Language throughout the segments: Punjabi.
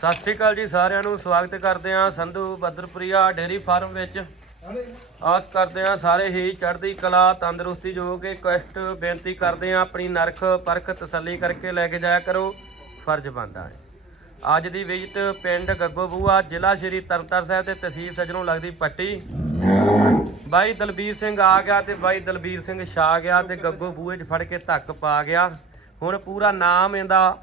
ਸਤਿ ਸ਼੍ਰੀ ਅਕਾਲ ਜੀ ਸਾਰਿਆਂ ਨੂੰ, ਸਵਾਗਤ ਕਰਦੇ ਹਾਂ ਸੰਧੂ ਬਦਰਪ੍ਰਿਆ ਡੇਰੀ ਫਾਰਮ ਵਿੱਚ। ਆਸ ਕਰਦੇ ਹਾਂ ਸਾਰੇ ਹੀ ਚੜ੍ਹਦੀ ਕਲਾ, ਤੰਦਰੁਸਤੀ ਜੋ ਕਿ ਕਸ਼ਟ ਬੇਨਤੀ ਕਰਦੇ ਹਾਂ, ਆਪਣੀ ਨਰਖ ਪਰਖ ਤਸੱਲੀ ਕਰਕੇ ਲੈ ਕੇ ਜਾਇਆ ਕਰੋ, ਫਰਜ਼ ਬਣਦਾ ਹੈ। ਅੱਜ ਦੀ ਵਿਜ਼ਿਟ ਪਿੰਡ ਗੱਗੋਬੂਆ ਜ਼ਿਲ੍ਹਾ ਸ਼੍ਰੀ ਤਰਨਤਾਰਨ ਸਾਹਿਬ ਤੇ ਤਹਿਸੀਲ ਸਜਣੋਂ ਲੱਗਦੀ ਪੱਟੀ। ਬਾਈ ਦਲਬੀਰ ਸਿੰਘ ਆ ਗਿਆ ਤੇ ਬਾਈ ਦਲਬੀਰ ਸਿੰਘ ਛਾ ਗਿਆ ਤੇ ਗੱਗੋ ਬੂਹੇ 'ਚ ਫੜ ਕੇ ਧੱਕ ਪਾ ਗਿਆ। ਹੁਣ ਪੂਰਾ ਨਾਮ ਇਹਦਾ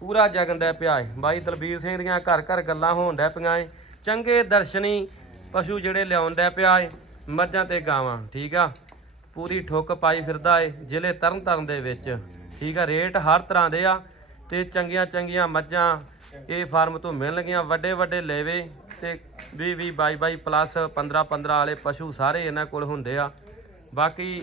ਪੂਰਾ ਜਗਨ ਦਾ ਪਿਆ ਏ। ਬਾਈ ਦਲਬੀਰ ਸਿੰਘ ਦੀਆਂ ਘਰ ਘਰ ਗੱਲਾਂ ਹੋਣ ਡੈ ਪਈਆਂ ਏ। ਚੰਗੇ ਦਰਸ਼ਨੀ ਪਸ਼ੂ ਜਿਹੜੇ ਲਿਆਉਣ ਡੈ ਪਿਆ ਏ। ਮੱਝਾਂ ਤੇ ਗਾਵਾਂ, ਠੀਕ ਆ? ਪੂਰੀ ਠੁੱਕ ਪਾਈ ਫਿਰਦਾ ਏ ਜ਼ਿਲ੍ਹੇ ਤਰਨਤਾਰਨ ਦੇ ਵਿੱਚ। ਠੀਕ ਆ, ਰੇਟ ਹਰ ਤਰ੍ਹਾਂ ਦੇ ਆ ਤੇ ਚੰਗੀਆਂ ਚੰਗੀਆਂ ਮੱਝਾਂ ਇਹ ਫਾਰਮ ਤੋਂ ਮਿਲਣਗੀਆਂ। ਵੱਡੇ ਵੱਡੇ ਲੈਵੇ ਤੇ 20 20 22 22 ਪਲੱਸ 15 15 ਵਾਲੇ ਪਸ਼ੂ ਸਾਰੇ ਇਹਨਾਂ ਕੋਲ ਹੁੰਦੇ ਆ। ਬਾਕੀ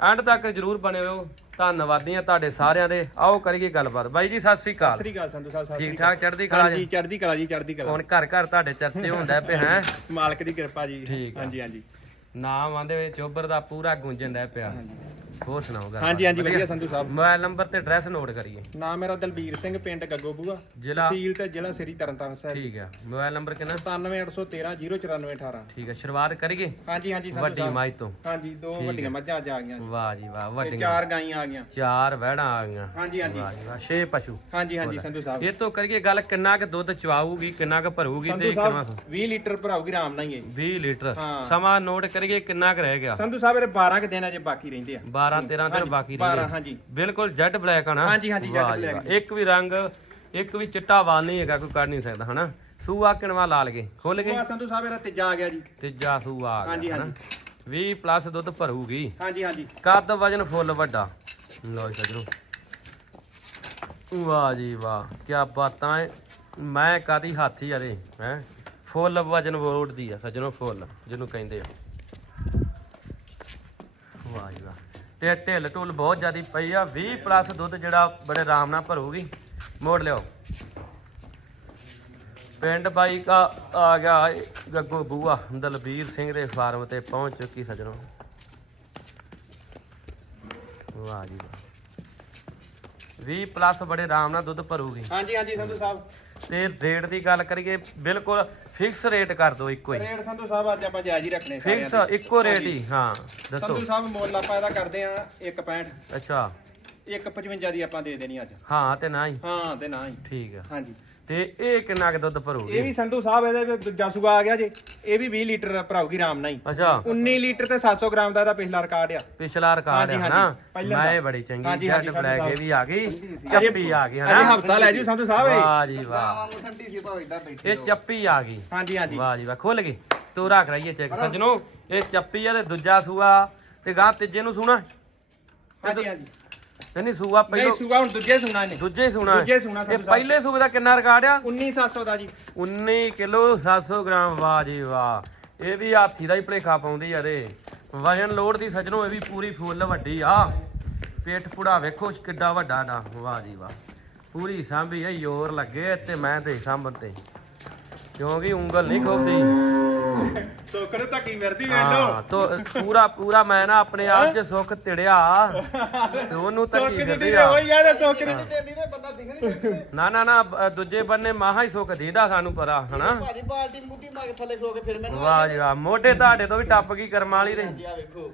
ਐਂਡ ਤੱਕ ਜਰੂਰ ਬਣੇ ਰਹੋ। ਧੰਨਵਾਦੀਆਂ ਤੁਹਾਡੇ ਸਾਰਿਆਂ ਦੇ। ਆਓ ਕਰੀਏ ਗੱਲਬਾਤ। ਬਾਈ ਜੀ ਸਤਿ ਸ੍ਰੀ ਅਕਾਲ। ਸ੍ਰੀ ਅਕਾਲ ਸੰਧੂ ਸਾਹਿਬ ਸਤਿ ਸ੍ਰੀ ਠੀਕ ਠਾਕ ਚੜ੍ਹਦੀ ਕਲਾ ਹਾਂਜੀ ਜੀ? ਚੜ੍ਹਦੀ ਕਲਾ ਜੀ ਚੜ੍ਹਦੀ ਕਲਾ। ਹੁਣ ਘਰ ਘਰ ਤੁਹਾਡੇ ਚਰਚੇ ਹੁੰਦਾ ਪਏ ਹੈ? ਮਾਲਕ ਦੀ ਕਿਰਪਾ ਜੀ। ਠੀਕ ਆ। ਹਾਂਜੀ ਹਾਂਜੀ। ਨਾਮ ਆਂਦੇ ਵਿੱਚ ਚੋਬਰ ਦਾ ਪੂਰਾ ਗੁੰਜਣ ਦਾ ਪਿਆ। ਹੋਰ ਸੁਣਾਓ ਗੱਲ ਹਾਂਜੀ ਹਾਂਜੀ ਵਧੀਆ? ਸੰਧੂ ਸਾਹਿਬ। ਮੋਬਾਈਲ ਨੰਬਰ ਤੇ ਐਡਰੈਸ ਨੋਟ ਕਰੀਏ। ਨਾਮ ਮੇਰਾ ਦਲਬੀਰ ਸਿੰਘ ਪਿੰਡ ਗੱਗੋਬੂਆ ਜ਼ਿਲ੍ਹਾ? ਤਹਿਸੀਲ ਤੇ ਜ਼ਿਲ੍ਹਾ ਸ੍ਰੀ ਤਰਨਤਾਰਨ ਸਾਹਿਬ। ਠੀਕ ਹੈ ਮੋਬਾਈਲ ਨੰਬਰ ਕਿੰਨਾ? 97813 ਠੀਕ ਹੈ ਸ਼ੁਰੂਆਤ ਕਰੀਏ? ਹਾਂਜੀ ਹਾਂਜੀ ਸੰਧੂ ਵੱਡੀ ਮਾਈ ਤੋਂ। ਹਾਂਜੀ ਦੋ ਵੱਡੀਆਂ ਮੱਝਾਂ ਅੱਜ ਆ ਗਈਆਂ। ਵਾਹ ਜੀ ਵਾਹ ਵੱਡੀਆਂ। ਚਾਰ ਗਾਈਆਂ ਆ ਗਈਆਂ। ਚਾਰ ਵਹਿੜਾਂ ਆ ਗਈਆਂ। ਹਾਂਜੀ ਹਾਂਜੀ। ਵਾਹ ਜੀ ਵਾਹ ਛੇ ਪਸ਼ੂ। ਹਾਂਜੀ ਹਾਂਜੀ ਸੰਧੂ ਸਾਹਿਬ। ਇਹ ਤੋਂ ਕਰੀਏ ਗੱਲ ਕਿੰਨਾ ਕੁ ਦੁੱਧ ਚਵਾਊਗੀ ਕਿੰਨਾ ਕੁ ਭਰੂਗੀ ਤੇ ਕਿੰਨਾ ਸਾਹਿਬ 20 ਲੀਟਰ ਭਰਾਉਗੀ ਆਰਾਮ ਨਾਲ ਹੀ ਹੈ 20 ਲੀਟਰ। ਸਮਾਂ ਨੋਟ ਕਰੀਏ ਕਿੰਨਾ ਕੁ ਰਹਿ ਗਿਆ? ਸੰਧੂ ਸਾਹਿਬ ਇਹਦੇ 12 ਕੁ ਦਿਨ ਅਜੇ ਬਾਕੀ ਰਹਿੰਦੇ ਆ। 12 13 ਦਿਨ ਬਾਕੀ ਰਹਿ 12 ਗਏ ਹਾਂਜੀ। ਬਿਲਕੁਲ ਜੈਡ ਬਲੈਕ ਆ ਨਾ? ਹਾਂਜੀ, ਹਾਂਜੀ, jet ਵਾਹ ਜੀ black ਵਾਹ। ਇੱਕ ਵੀ ਰੰਗ ਇੱਕ ਵੀ ਚਿੱਟਾ ਵਾਲ ਨਹੀਂ ਹੈਗਾ ਕੋਈ ਕੱਢ ਨਹੀਂ ਸਕਦਾ ਹਨਾ? ਸੂਆ ਕਿਣਵਾ ਲਾਲ ਗਏ ਖੁੱਲ ਗਏ ਸੰਧੂ ਸਾਹਿਬ ਇਹਦਾ ਤੀਜਾ ਆ ਗਿਆ ਜੀ। ਤੀਜਾ ਸੂਆ ਆ ਹਾਂਜੀ, ਗਿਆ ਹਨਾ? ਹਾਂਜੀ। 20 ਪਲੱਸ ਦੁੱਧ ਭਰੂਗੀ। ਹਾਂਜੀ ਹਾਂਜੀ। ਕੱਦ ਵਜਨ ਫੁੱਲ ਵੱਡਾ। ਲਓ ਜੀ ਸੱਜਣੋ ਵਾਹ ਜੀ ਵਾਹ ਕੀ ਬਾਤਾਂ ਏ ਮੈਂ ਕਾਦੀ ਹਾਥੀ ਅਰੇ ਹੈ? ਫੁੱਲ ਵਜਨ ਵੋਟ ਦੀ ਆ ਸੱਜਣੋ ਫੁੱਲ ਜਿਹਨੂੰ ਕਹਿੰਦੇ ਆ। ਵਾਹ ਜੀ ਵਾਹ। ਤੇ ਢਿੱਲ ਢੁੱਲ ਬਹੁਤ ਜ਼ਿਆਦੀ ਪਈ ਆ। 20 ਪਲੱਸ ਦੁੱਧ ਜਿਹੜਾ ਬੜੇ ਆਰਾਮ ਨਾਲ ਭਰੂਗੀ। ਮੋੜ ਲਿਓ। ਪਿੰਡ ਬਾਈ ਕਾ ਆ ਗਿਆ ਗੱਗੋ ਬੂਆ। ਦਲਬੀਰ ਸਿੰਘ ਦੇ ਫਾਰਮ ਤੇ ਪਹੁੰਚ ਚੁੱਕੀ ਸੱਜਣੋ। ਵਾਹ ਜੀ 20 ਪਲੱਸ ਬੜੇ ਆਰਾਮ ਨਾਲ ਦੁੱਧ ਭਰੂਗੀ। ਹਾਂਜੀ ਹਾਂਜੀ, ਸੰਧੂ ਸਾਹਿਬ। ਤੇ ਰੇਟ ਦੀ ਗੱਲ ਕਰੀਏ ਬਿਲਕੁਲ ਫਿਕਸ ਰੇਟ ਕਰ ਦਿਓ ਇੱਕੋ ਹੀ। ਰੇਟ ਸੰਧੂ ਸਾਹਿਬ ਅੱਜ ਆਪਾਂ ਜਾਇਜ਼ ਹੀ ਰੱਖਣੇ ਫਿਕਸ। ਇੱਕੋ ਰੇਟ ਹੀ ਹਾਂ ਦੱਸੋ। ਸੰਧੂ ਸਾਹਿਬ ਮੁੱਲ ਆਪਾਂ ਇਹਦਾ ਕਰਦੇ ਆ 1.65 ਅੱਛਾ। 1.55 ਦੀ ਆਪਾਂ ਦੇ ਦੇਣੀ ਅੱਜ। ਹਾਂ ਤੇ ਨਾ ਹੀ। ਹਾਂ ਤੇ ਨਾ ਹੀ। ਠੀਕ ਆ। ਹਾਂਜੀ। ਤੇ ਇਹ ਕਿੰਨਾ ਕੁ ਦੁੱਧ ਇਹ ਭਰੂਗੀ ਵੀ ਸੰਧੂ ਸਾਹਿਬ ਇਹਦੇ ਦੂਜਾ ਸੂਆ ਆ ਗਿਆ ਜੇ। ਇਹ ਵੀ 20 ਲੀਟਰ ਭਰਾਉਗੀ ਆਰਾਮ ਨਾਲ ਹੀ। ਅੱਛਾ। 19 ਲੀਟਰ ਤੇ 700 ਗ੍ਰਾਮ ਦਾ ਇਹਦਾ ਪਿਛਲਾ ਰਿਕਾਰਡ ਆ। ਪਿਛਲਾ ਰਿਕਾਰਡ ਹੈ ਨਾ ਮੈਂ। ਬੜੀ ਚੰਗੀ ਹਾਂਜੀ, ਬਲੈਕ ਇਹ ਵੀ ਆ ਗਈ ਚੱਪੀ ਆ ਗਈ ਹਨਾ? ਹਫਤਾ ਲੈ ਜੂ ਸੰਧੂ ਸਾਹਿਬ ਇਹ। ਵਾਹ ਜੀ ਵਾਹ। ਠੰਡੀ ਸੀ ਭਾਵੇਂ ਇਦਾਂ ਬੈਠੇ ਇਹ ਚੱਪੀ ਆ ਗਈ। ਹਾਂਜੀ ਹਾਂਜੀ। ਵਾਹ ਜੀ ਵਾਹ ਖੁੱਲ ਗਈ। ਤੋਰਾ ਕਰਾਈਏ ਚੈੱਕ ਸੱਜਣੋ। ਇਹ ਚੱਪੀ ਆ ਤੇ ਦੂਜਾ ਸੂਆ। ਤੇ ਗਾਂ ਤੀਜੇ ਨੂੰ ਸੁਣਾ। ਹਾਂਜੀ ਹਾਂਜੀ। ਨਹੀਂ ਸੂਆ ਨਹੀਂ ਪਹਿਲੋ ਸੂਆ ਹੁਣ ਦੂਜੇ ਸੁਣਾ ਨੇ ਦੂਜੇ ਹੀ ਸੁਣਾ। ਦੂਜੇ ਸੁਣਾ ਇਹ ਸੰਧੂ ਸਾਹਿਬ। ਪਹਿਲੇ ਸੂਬੇ ਦਾ ਕਿੰਨਾ ਰਿਕਾਰਡ ਆ? 19700 ਦਾ ਜੀ। 19 ਕਿਲੋ 700 ਗ੍ਰਾਮ ਵਾਹ ਜੀ ਵਾਹ। ਇਹ ਵੀ ਹਾਥੀ ਦਾ ਹੀ ਭਲੇਖਾ ਪਾਉਂਦੀ ਆ ਰੇ ਵਜਨ ਲੋਡ ਦੀ ਸੱਜਣੋ ਇਹ ਵੀ ਪੂਰੀ ਫੁੱਲ ਵੱਡੀ ਆ। ਪੇਟ ਪੁੜਾ ਵੇਖੋ ਕਿੱਡਾ ਵੱਡਾ ਨਾ। ਵਾਹ ਜੀ ਵਾਹ। ਪੂਰੀ ਸਾਂਭੀ ਹੈ ਯੋਰ ਲੱਗੇ ਤੇ ਮੈਂ ਤੇ ਸਾਂਭਣ ਤੇ। ਕਿਉਂਕਿ ਉਂਗਲ ਨਹੀਂ ਖੋਬਦੀ ਸੋਕੜ ਧੱਕੀ ਮਿਰਦੀ ਹਾਂ ਤੋ ਪੂਰਾ ਪੂਰਾ ਮੈਂ ਨਾ ਆਪਣੇ ਆਪ 'ਚ ਸੁੱਖ ਤਿੜਿਆ। ਤੇ ਉਹਨੂੰ ਸੋਕ ਧੱਕੀ ਦੀ ਫਿਰਦੀ ਤੇ ਆ? ਹੋਈ ਸੋਕ ਦੀ ਦੇਦੀ ਨੇ? ਬੰਦਾ ਦਿਖ ਨਹੀਂ ਸਕਦਾ ਨਾ ਨਾ ਨਾ ਦੂਜੇ ਬੰਨੇ ਮਾਹਾ ਹੀ ਸੁੱਖ ਦੀਦਾ ਸਾਨੂੰ ਪਰਾ ਹਨਾ? ਭਾਜੀ ਬਾਲਟੀ ਮੁੱਠੀ ਮਾਰ ਕੇ ਥੱਲੇ ਖਲੋ ਕੇ ਫਿਰ ਮੈਨੂੰ ਵਾਹ ਜੀ ਵਾਹ ਮੋਢੇ ਤੁਹਾਡੇ ਤੋਂ ਵੀ ਟੱਪ ਗਈ ਕਰਮ ਵਾਲੀ ਦੇ ਆ ਵੇਖੋ।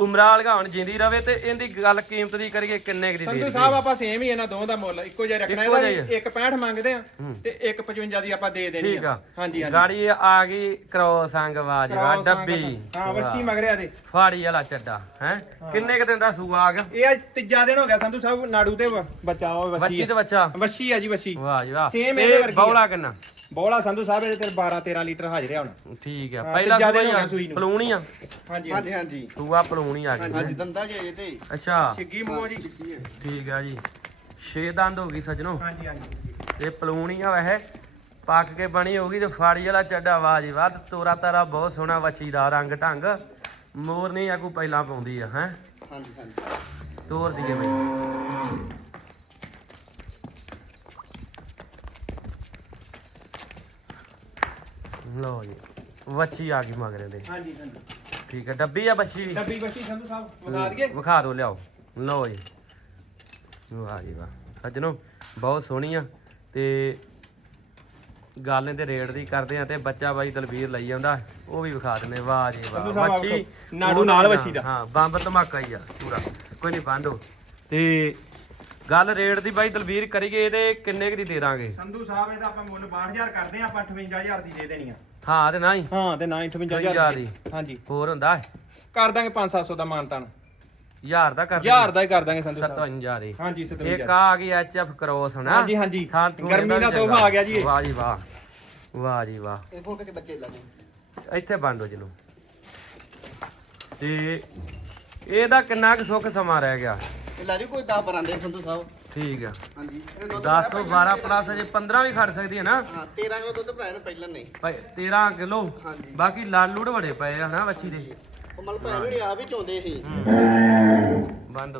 ਉਮਰਾਲ ਗਾਉਣ ਜਿੰਦੀ ਰਵੇ ਤੇ ਇਹਦੀ ਗੱਲ ਕੀਮਤ ਦੀ ਕਰੀਏ ਕਿੰਨੇ ਦੀ ਦੇ ਸੰਧੂ ਸਾਹਿਬ ਆਪਾਂ ਸੇਮ ਹੀ ਇਹਨਾਂ ਦੋਵਾਂ ਦਾ ਮੁੱਲ ਇੱਕੋ ਜਿਹਾ ਰੱਖਣਾ ਇੱਕੋ ਇਹਦਾ ਜਿਹਾ ਹੀ 165 ਮੰਗਦੇ ਆ ਤੇ 155 ਦੀ ਆਪਾਂ ਦੇ ਦੇਣੀ ਠੀਕ ਆ। ਹਾਂਜੀ ਹਾਂਜੀ। ਗਾੜੀ ਆ ਗਈ ਕਰੋਸ ਸੰਗ ਵਾਹ ਜੀ ਵਾਹ ਕਰਾਓ ਸੰਗ ਡੱਬੀ ਹਾਂ ਵੱਛੀ ਮਗਰਿਆ ਦੇ ਫਾੜੀ ਵਾਲਾ ਚੱਡਾ ਹੈ? ਕਿੰਨੇ ਕੁ ਦਿਨ ਦਾ ਸੂਆ ਆ ਗਿਆ ਇਹ ਅੱਜ ਤੀਜਾ ਦਿਨ ਹੋ ਗਿਆ ਸੰਧੂ ਸਾਹਿਬ ਨਾੜੂ ਤੇ ਬ- ਬੱਚਾ ਉਹ ਵੱਛੀ ਬੱਚੀ ਤੇ ਬੱਚਾ ਵੱਛੀ ਆ ਜੀ ਵੱਛੀ। ਵਾਹ ਜੀ ਵਾਹ। Same ਇਹਦੇ ਇਹ ਵਰਗੀ ਆ। ਬੌਲਾ ਕਿੰਨਾ? ਬੋਲਾ ਸੰਧੂ ਸਾਹਿਬ ਇਹਦੇ ਤੇ 12 13 ਲੀਟਰ ਹਾਜ਼ਰ ਆ ਹੁਣ। ਠੀਕ ਆ ਹਾਂ, ਪਹਿਲਾ ਤੀਜਾ ਦਿਨ ਸੂਆ ਹੋ ਗਿਆ ਹੀ ਸੂਈ ਆ ਨੂੰ। ਪਲੂਣੀ ਆ। ਹਾਂਜੀ। ਹਾਂਜੀ ਹਾਂਜੀ। ਸੂਆ ਪਲੂਣੀ ਆ ਗਈ ਹਾਂਜੀ ਦੰਦਾ ਜੇ ਇਹ ਤੇ। ਅੱਛਾ। ਛਿੱਗੀ ਮੂੰਹ ਜੀ ਠੀਕ ਆ ਜੀ। ਛੇ ਦੰਦ ਹੋ ਗਈ ਸੱਜਣੋ। ਹਾਂਜੀ ਹਾਂਜੀ। ਤੇ ਪਲੂਣੀ ਆ ਵੈਸੇ। ਪੱਕ ਕੇ ਬਣੀ ਹੋਗੀ ਤੇ ਫਾੜੀ ਵਾਲਾ ਚੱਡਾ ਆਵਾਜ਼ ਹੀ ਵੱਧ। ਤੋਰਾ ਤਾਰਾ ਬਹੁਤ ਸੋਹਣਾ ਵੱਛੀ ਦਾ ਰੰਗ ਢੰਗ। ਮੋਰ ਨਹੀਂ ਆਗੂ ਪਹਿਲਾਂ ਪਾਉਂਦੀ ਆ ਹੈ। ਹਾਂਜੀ ਹਾਂਜੀ। ਤੋਰ ਦੀਏ ਬਈ। ਲਓ ਜੀ। ਵੱਛੀ ਆ ਗਈ ਮਗਰੇ ਦੇ ਹਾਂਜੀ ਹਾਂਜੀ। ਠੀਕ ਹੈ ਡੱਬੀ ਆ ਵੱਛੀ ਵੀ ਡੱਬੀ ਵੱਛੀ ਸੰਧੂ ਸਾਹਿਬ ਵਿਖਾ ਦਈਏ? ਵਿਖਾ ਦਿਓ ਲਿਆਓ। ਲਓ ਜੀ। ਵਾਹ ਜੀ ਵਾਹ। ਸੱਜਣੋ ਬਹੁਤ ਸੋਹਣੀ ਆ। ਤੇ ਗੱਲ ਇਹਦੇ ਰੇਟ ਦੀ ਕਰਦੇ ਆ ਤੇ ਬੱਚਾ ਬਾਈ ਦਲਵੀਰ ਲਈ ਜਾਂਦਾ ਉਹ ਵੀ ਵਿਖਾ ਦਿੰਦੇ ਵਾਹ ਜੀ ਵਾਹ। ਸਾਹਿਬ ਨਾੜੂ ਨਾਲ ਵੱਛੀ ਦਾ। ਹਾਂ ਬੰਬ ਧਮਾਕਾ ਹੀ ਆ ਪੂਰਾ। ਕੋਈ ਨਹੀਂ ਬੰਦੋ ਤੇ ਗੱਲ ਰੇਟ ਦੀ ਬਾਈ ਦਲਵੀਰ ਕਰੀਏ ਇਹਦੇ ਕਿੰਨੇ ਕੁ ਦੀ ਦੇ ਦਾਂਗੇ? ਸੰਧੂ ਸਾਹਿਬ ਇਹਦਾ ਆਪਾਂ ਮੁੱਲ 62000 ਕਰਦੇ ਆ ਆਪਾਂ 58000 ਦੀ ਦੇ ਦੇਣੀ ਆ। ਹਾਂ ਤੇ ਨਹੀਂ ਹਾਂ। ਤੇ ਨਾ 58000 58 ਦੀ। ਹਾਂਜੀ। ਹੋਰ ਹੁੰਦਾ ਕਰ ਦਾਂਗੇ 5-700 ਦਾ ਮਾਨਤਾਨ ਹਜ਼ਾਰ ਦਾ ਕਰ 1000 ਦਾ ਹੀ ਕਰ ਦਾਂਗੇ ਸੰਧੂ ਸਾਹਿਬ। 57 ਦੀ। ਹਾਂਜੀ ਇੱਕ 57 ਆ ਗਈ ਐਚਐਫ ਕਰੋਸ ਹਨਾ ਹਾਂਜੀ, ਹਾਂਜੀ। ਗਰਮੀ ਦਾ ਤੋਹਫਾ। ਆ ਗਿਆ ਜੀ ਇਹ। ਵਾਹ ਜੀ ਵਾਹ। ਵਾਹ ਜੀ ਵਾਹ। ਇਹ ਫੋਟੋ ਕੇ ਬੱਚੇ ਲਾਣੇ ਇੱਥੇ ਬੰਦ ਹੋ ਜਨੂੰ ਤੇ ਇਹਦਾ ਕਿੰਨਾ ਕੁ ਸੁੱਖ ਸਮਾਂ ਰਹਿ ਗਿਆ? ਲੈ ਜੀ ਕੋਈ 10 ਬਰਾਂਦੇ ਸੰਧੂ ਸਾਹਿਬ। ਠੀਕ ਆ। ਹਾਂਜੀ। ਇਹ ਦੁੱਧ 10 ਤੋਂ 12 ਪਲੱਸ ਅਜੇ 15 ਵੀ ਖੜ ਸਕਦੀ ਹੈ ਨਾ। ਹਾਂ 13 ਕਿਲੋ ਦੁੱਧ ਭਰਾਇਆ ਨੇ ਪਹਿਲਾਂ ਨਹੀਂ। ਭਾਈ 13 ਕਿਲੋ। ਹਾਂਜੀ। ਬਾਕੀ ਲਾਲੂੜ ਬੜੇ ਪਏ ਆ ਹਨਾ ਬੱਚੀ ਦੇ। ਉਹ ਮਲ ਭੈਣ ਵੀ ਆ ਵੀ ਚੋਂਦੇ ਸੀ ਬੰਦ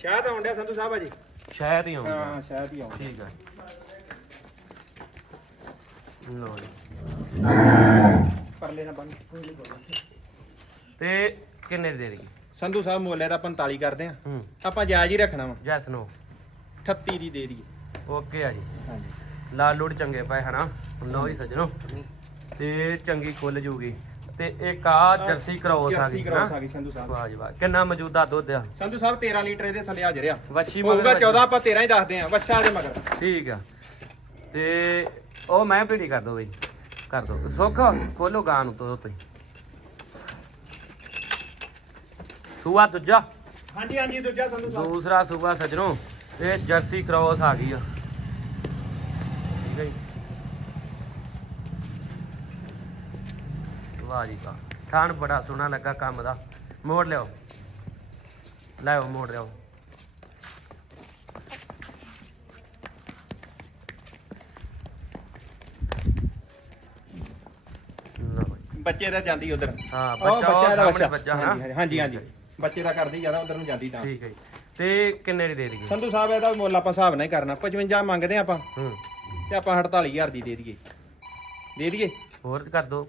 ਸ਼ਾਇਦ ਆਉਣ ਡਿਆ ਸੰਧੂ ਸਾਹਿਬ ਅਜੀ ਸ਼ਾਇਦ ਹੀ ਆਉਂਦਾ। ਹਾਂ ਸ਼ਾਇਦ ਹੀ ਆਉਣ ਠੀਕ ਆ। ਲੋ ਜੀ। ਪਰਲੇ ਨਾ ਬੰਨ ਤੇ ਕਿੰਨੇ ਦੀ ਦੇ ਦੇਗੀ ਸੰਧੂ ਸਾਹਿਬ ਮੁੱਲ ਇਹਦਾ 45 ਕਰਦੇ ਆ। ਹੂੰ। ਆਪਾਂ ਜਾਇਜ਼ ਹੀ ਰੱਖਣਾ ਵਾ। ਜੈਸ ਨੋ 38 ਦੀ ਦੇ ਦਈਏ। ਓਕੇ ਆ ਜੀ। ਹਾਂਜੀ। ਲਾਲੂੜ ਚੰਗੇ ਪਏ ਹਨਾ? ਲੋ ਹੀ ਸਜਣੋ। ਤੇ ਚੰਗੀ ਖੁੱਲ ਜੂਗੀ। ਤੇ ਇੱਕ ਆ ਜਰਸੀ ਕ੍ਰੋਸ ਆ ਗਈ ਕ੍ਰਾਸ ਹਨਾ? ਆ ਗਈ ਸੰਧੂ ਸਾਹਿਬ। ਵਾਹ ਜੀ ਵਾਹ। ਕਿੰਨਾ ਮੌਜੂਦਾ ਦੁੱਧ ਆ? ਸੰਧੂ ਸਾਹਿਬ 13 ਲੀਟਰ ਇਹਦੇ ਥੱਲੇ ਹਾਜ਼ਰ ਆ। ਵੱਛੀ ਹੋਊਗਾ ਮਗਰ 14 ਆਪਾਂ 13 ਹੀ ਦੱਸਦੇ ਆ। ਵੱਛਾ ਦੇ ਮਗਰ। ਠੀਕ ਆ। ਤੇ ਉਹ ਮੈਂ ਪੀੜੀ ਕਰ ਦੋ ਬਈ। ਕਰ ਦੋ। ਸੁੱਖ ਖੋਲੋ ਗਾਂ ਨੂੰ ਤੋਂ ਸੂਆ ਦੂਜਾ? ਹਾਂਜੀ ਹਾਂਜੀ ਦੂਜਾ ਸਾਹਿਬ ਦੂਸਰਾ ਸੂਆ ਸਜਣੋ ਇਹ ਜਰਸੀ ਕ੍ਰੋਸ ਆ ਗਈ ਆ। ਠੀਕ ਹੈ ਜੀ। ਵਾਹ ਜੀ ਵਾਹ। ਥਾਣ ਬੜਾ ਸੋਹਣਾ ਲੱਗਾ ਕੰਮ ਦਾ। ਮੋੜ ਲਿਓ ਲੈਓ ਮੋੜ ਲਿਓ ਲਓ ਜੀ। ਬੱਚੇ ਦਾ ਜਾਂਦੀ ਉਧਰ। ਹਾਂ ਉਹ ਬੱਚਾ ਇਹਦਾ ਸਾਹਮਣੇ ਬੱਚਾ। ਬੱਚਾ ਹਨਾ? ਹਾਂਜੀ ਹਾਂਜੀ ਹਾਂਜੀ। ਬੱਚੇ ਦਾ ਕਰਦੀ ਜ਼ਿਆਦਾ ਉਧਰ ਨੂੰ ਜਾਂਦੀ ਤਾਂ। ਠੀਕ ਹੈ ਜੀ। ਤੇ ਕਿੰਨੇ ਦੀ ਦੇ ਦਈਏ? ਸੰਧੂ ਸਾਹਿਬ ਇਹਦਾ ਮੁੱਲ ਆਪਾਂ ਹਿਸਾਬ ਨਾਲ ਹੀ ਕਰਨਾ। 55 ਮੰਗਦੇ ਆਪਾਂ। ਹੂੰ। ਤੇ ਆਪਾਂ 48000 ਦੀ ਦੇ ਦਈਏ। ਦੇ ਦਈਏ? ਹੋਰ ਕਰ ਦੋ।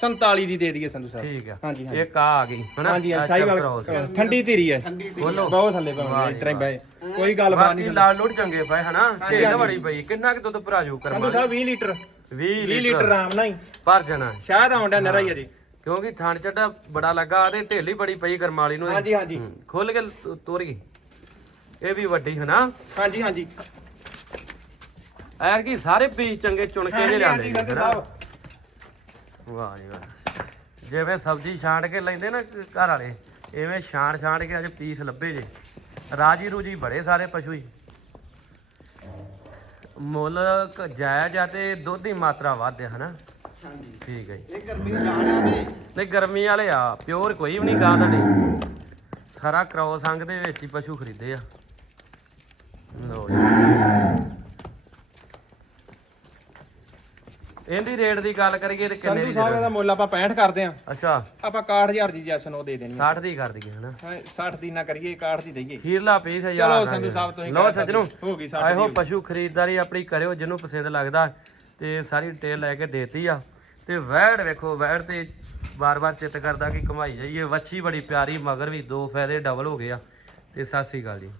47 ਦੀ ਦੇ ਦਈਏ ਸੰਧੂ ਸਾਹਿਬ। ਠੀਕ ਆ। ਹਾਂਜੀ ਹਾਂਜੀ। ਇੱਕ ਆ ਆ ਗਈ ਹਨਾ? ਹਾਂਜੀ ਅੱਛਾ, ਸਾਈਵਾਲ cross। ਠੰਡੀ ਧੀਰੀ ਹੈ। ਬੋਲੋ ਬਹੁਤ ਥੱਲੇ ਵਾਹ ਪਾਉਂਦੇ ਜੀ ਇਸ ਤਰ੍ਹਾਂ ਹੀ ਵਾਹ। ਬਏ ਕੋਈ ਗੱਲਬਾਤ ਬਾਕੀ ਨਹੀਂ ਲਾਲ ਲੋੜ ਚੰਗੇ ਪਏ ਹਨਾ? ਹਾਂਜੀ। ਬੜੀ ਪਈ। ਕਿੰਨਾ ਕੁ ਦੁੱਧ ਭਰਾਜੂ ਕਰਮਾ ਸੰਧੂ ਸਾਹਿਬ 20 ਲੀਟਰ। 20 20 ਲੀਟਰ। ਆਰਾਮ ਨਾਲ ਹੀ। ਭਰ ਜਾਣਾ। ਸ਼ਾਇਦ ਆਉਂਦਾ ਨਰਾ ਹੀ। ਅਜੇ। ਕਿਉਂਕਿ ਥਣ ਚੱਡਾ ਬੜਾ ਲੱਗਾ ਤੇ ਢਿੱਲ ਹੀ ਬੜੀ ਪਈ ਕਰਮਾਲੀ ਨੂੰ। ਹਾਂਜੀ ਹਾਂਜੀ। ਖੁੱਲ ਕੇ ਤੋਰ ਗਈ ਇਹ ਵੀ ਵੱਡੀ ਹਨਾ ਹਾਂਜੀ ਹਾਂਜੀ। ਐਰ ਕੀ ਸਾਰੇ ਪੀਸ ਚੰਗੇ ਚੁਣ ਕੇ ਜੇ ਨੇ? ਸਾਹਿਬ ਵਾਹ ਜੀ ਵਾਹ। ਜਿਵੇਂ ਸਬਜ਼ੀ ਛਾਂਟ ਕੇ ਲੈਂਦੇ ਨਾ ਘਰ ਵਾਲੇ ਐਵੇਂ ਛਾਂਟ ਛਾਂਟ ਕੇ ਅੱਜ ਪੀਸ ਲੱਭੇ ਜੇ। ਰਾਜੀ ਰੂਜੀ ਬੜੇ ਸਾਰੇ ਪਸ਼ੂ ਹੀ ਮੁੱਲ ਜਾਇਜ਼ ਆ ਤੇ ਦੁੱਧ ਦੀ ਮਾਤਰਾ ਵੱਧ ਹੈ ਹਨਾ ਹਾਂਜੀ ਠੀਕ ਹੈ ਜੀ। ਇਹ ਗਰਮੀ ਦੀ ਜਾਨ ਆ ਤੇ। ਨਹੀਂ ਗਰਮੀ ਵਾਲੇ ਆ। ਪਿਓਰ ਕੋਈ ਵੀ ਨਹੀਂ ਗਾਂ ਤੁਹਾਡੀ। ਸਾਰਾ ਕ੍ਰੋਸ ਅੰਗ ਦੇ ਵਿੱਚ ਹੀ ਪਸ਼ੂ ਖਰੀਦੇ ਆ। ਲੋ ਜੀ। ਇਹਦੀ ਰੇਟ ਦੀ ਗੱਲ ਕਰੀਏ ਤੇ ਕਿੰਨੇ ਸੰਧੂ ਦੀ ਸਾਹਿਬ ਦੇ ਮੁੱਲ ਆਪਾਂ 65 ਕਰਦੇ ਆ। ਅੱਛਾ। ਆਪਾਂ 61000 ਦੀ ਜੈਸਨ ਉਹ ਦੇ ਦੇਣੀ 60 ਦੀ ਕਰ ਦਈਏ ਹਨਾ? ਹਾਂ 60 ਦੀ ਨਾ ਕਰੀਏ 61 ਦੀ ਦਈਏ। ਖੀਰਲਾ ਪੀਸ ਚਲੋ ਸੰਧੂ। ਸਾਹਿਬ ਤੁਸੀਂ ਕਹਿ ਸੱਜਣੋ ਹੋ ਗਈ ਸਾਡੀ ਦੀ। ਪਸ਼ੂ ਖਰੀਦਦਾਰੀ ਆਪਣੀ ਕਰਿਓ ਜਿਹਨੂੰ ਪਸੰਦ ਲੱਗਦਾ ਤੇ ਸਾਰੀ ਡਿਟੇਲ ਲੈ ਕੇ ਦੇਤੀ ਆ। ਤੇ ਵੈੜ ਵੇਖੋ, ਵੈੜ ਤੇ ਵਾਰ ਵਾਰ ਚਿੱਤ ਕਰਦਾ ਕਿ ਕਮਾਈ ਜਾਈਏ। ਵੱਛੀ ਬੜੀ ਪਿਆਰੀ, ਮਗਰ ਵੀ ਦੋ ਫਾਇਦੇ ਡਬਲ ਹੋ ਗਏ ਆ। ਤੇ ਸਤਿ ਸ੍ਰੀ ਅਕਾਲ ਜੀ।